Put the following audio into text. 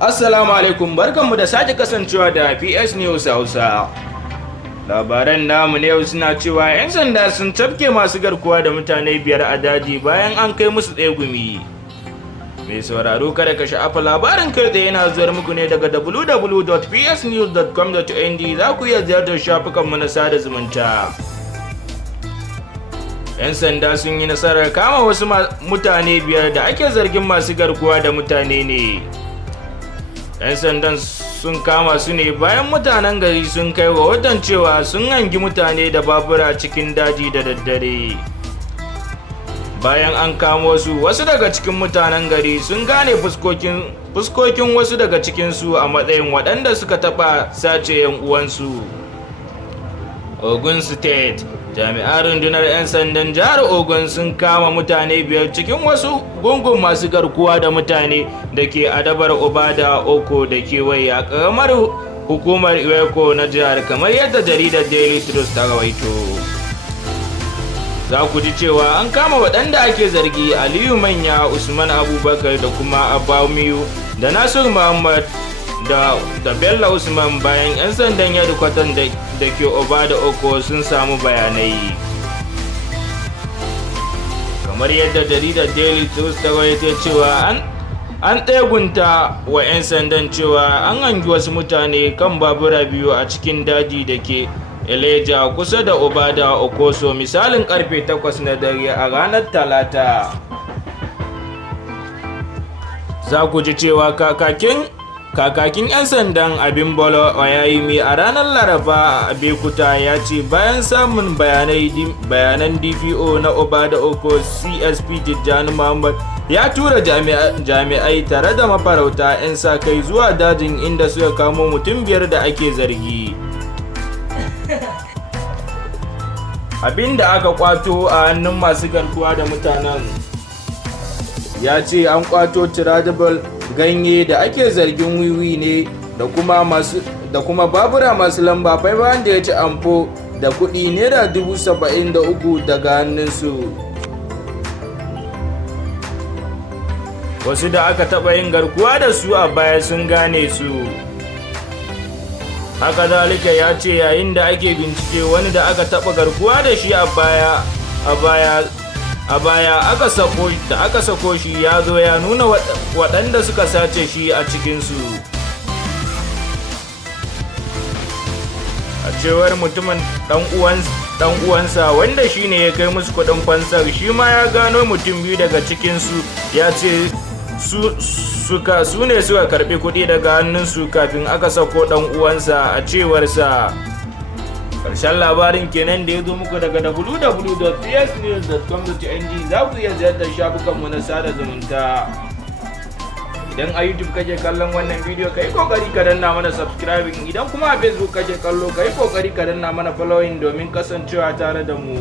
Assalamu alaikum, barkanmu da sake kasancewa da PS News Hausa. Labaran namu ne yau suna cewa 'yan sanda sun tafke masu garkuwa da mutane 5 a daji bayan an kai musu tsegumi. Mai sauraro kada ka sha'afa, labarin kai tsaye yana zuwar muku ne daga www.psnews.com.ng. za ku iya ziyartar shafukanmu na sada zumunta. 'Yan sanda sun yi nasarar kama wasu mutane 5 da ake zargin masu garkuwa da mutane ne. 'Yan sandan sun kama su ne bayan mutanen gari sun kai rahoton cewa sun hangi mutane da babura cikin daji da daddare. Bayan an kamo su, wasu daga cikin mutanen gari sun gane fuskokin wasu daga cikinsu a matsayin waɗanda suka taɓa sace 'yan uwansu. Ogun State, jami'an rundunar 'yan sandan jihar Ogun sun kama mutane 5 cikin wasu gungun masu garkuwa da mutane da ke adabar Obada Oko da kewaye a ƙaramar hukumar Iweko na jihar, kamar yadda jaridar Daily Trust ta rawaito. Za ku ji cewa an kama waɗanda ake zargi Aliyu Manya, Usman Abubakar da kuma Abamiyu da Nasiru Muhammad da Bello Usman bayan 'yan sandan yadda da ke Obada Oko sun samu bayanai. Kamar yadda jaridar Daily Trust ta rawaito cewa an tsegunta wa 'yan sandan cewa an hangi wasu mutane kan babura 2 a cikin daji da ke Eleja kusa da Obada Okoso misalin karfe 8 na dare a ranar Talata. Za ku ji cewa kakakin 'yan sandan Abimbolo Oyayimi a ranar Laraba a Bekuta ya ce bayan samun bayanan DPO na Obada Oko CSP Tijjani Muhammad ya tura jami'ai tare da mafarauta 'yan sa-kai zuwa dajin inda suka kamo mutum 5 da ake zargi. Abinda aka kwato a hannun masu garkuwa da mutanen ya ce an kwato tradable ganye da ake zargin wiwi ne da kuma babura masu lamba 500 da ya ci amfo da kudi naira 73,000 daga hannunsu. Wasu da aka taɓa yin garkuwa da su a baya sun gane su. Haka zalika ya ce yayin da ake bincike wani da aka taɓa garkuwa da shi a baya aka sako shi ya zo ya nuna waɗanda suka sace shi a cikinsu. A cewar mutumin ɗan uwansa wanda shi ne ya kai musu kuɗin fansar, shi ma ya gano mutum 2 daga cikinsu ya ce su ne suka karɓi kuɗi daga hannunsu kafin aka sako ɗan uwansa, a cewarsa. Karshen labarin kenan da ya zo muku daga www.psnews.com.ng. za ku iya ziyartar shafukanmu na sada zumunta. Idan a YouTube kake kallon wannan bidiyo ka yi kokari ka danna mana subscribing, idan kuma a Facebook kake kallo ka yi kokari ka danna mana following domin kasancewa tare da mu.